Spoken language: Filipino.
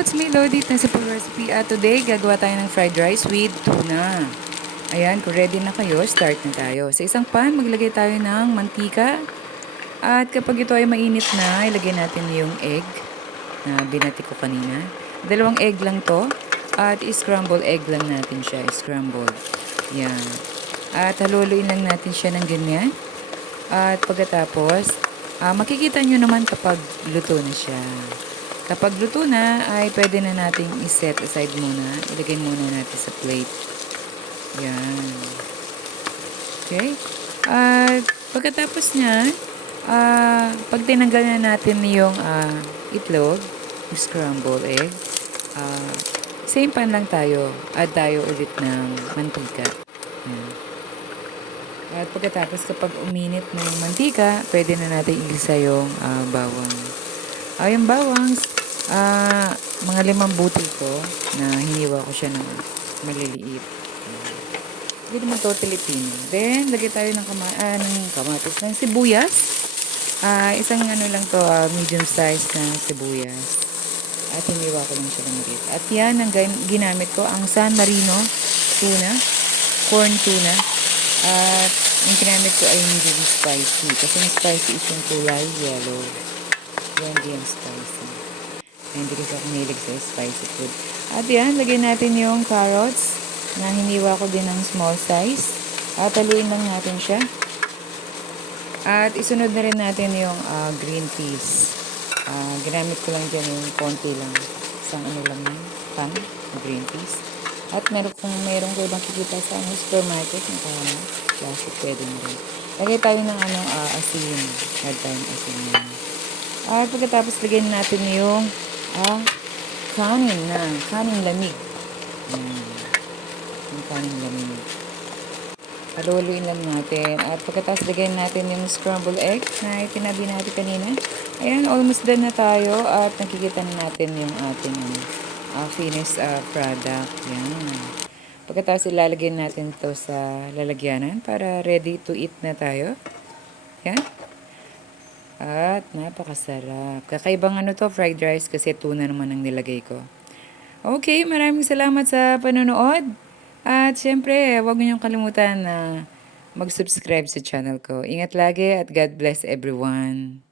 Lods! May Lodit na sa recipe at today gagawa tayo ng fried rice with tuna. Ayan, kung ready na kayo, start na tayo. Sa isang pan, maglagay tayo ng mantika. At kapag ito ay mainit na, ilagay natin yung egg na binati ko kanina. 2 egg lang to. At scramble egg lang natin siya. Scramble. Yan. At haluluin lang natin siya ng ganyan. At pagkatapos, makikita nyo naman kapag luto na siya. Kapag luto na, ay pwede na nating iset aside muna. Ilagay muna natin sa plate. Yan. Okay? At pagkatapos niyan, pag tinanggal na natin yung itlog, yung scrambled egg, same pan lang tayo. Add tayo ulit ng mantika. Yan. At pagkatapos kapag uminit na yung mantika, pwede na natin igisa yung bawang. Yung bawang, mga 5 butil ko na hiniwa ko siya ng maliliit. Hindi naman totally pino. Then, lagay tayo ng kamatis, ng sibuyas. Isang lang to, medium size na sibuyas. At hiniwa ko lang siya ng maliit. At yan, ang ginamit ko, ang San Marino tuna, corn tuna. At yung ginamit ko ay medium spicy. Kasi yung spicy is yung kulay yellow. Yan din spicy. Hindi kasi ako nilig sa spicy food. At yan, lagyan natin yung carrots na hiniwa ko din ng small size. At haluin lang natin siya. At isunod na rin natin yung green peas. Ginamit ko lang dyan yung konti lang. Isang lang yun, pan, green peas. At meron ko ibang kikita sa supermarket na plastic, pwede na rin. Lagay tayo ng asin. Add tayo ng asin yun. At pagkatapos lagyan natin yung kanin lamig. Yung kanin lamig. Haluluin lang natin. At pagkatapos lagyan natin yung scrambled egg na itinabi natin kanina. Ayan, almost done na tayo. At nakikita na natin yung ating finished product. Yan. Pagkatapos ilalagyan natin ito sa lalagyanan para ready to eat na tayo. Yan. At napakasarap. Kakaibang to, fried rice kasi tuna naman ang nilagay ko. Okay, maraming salamat sa panonood. At syempre, huwag niyong kalimutan na mag-subscribe sa channel ko. Ingat lagi at God bless everyone.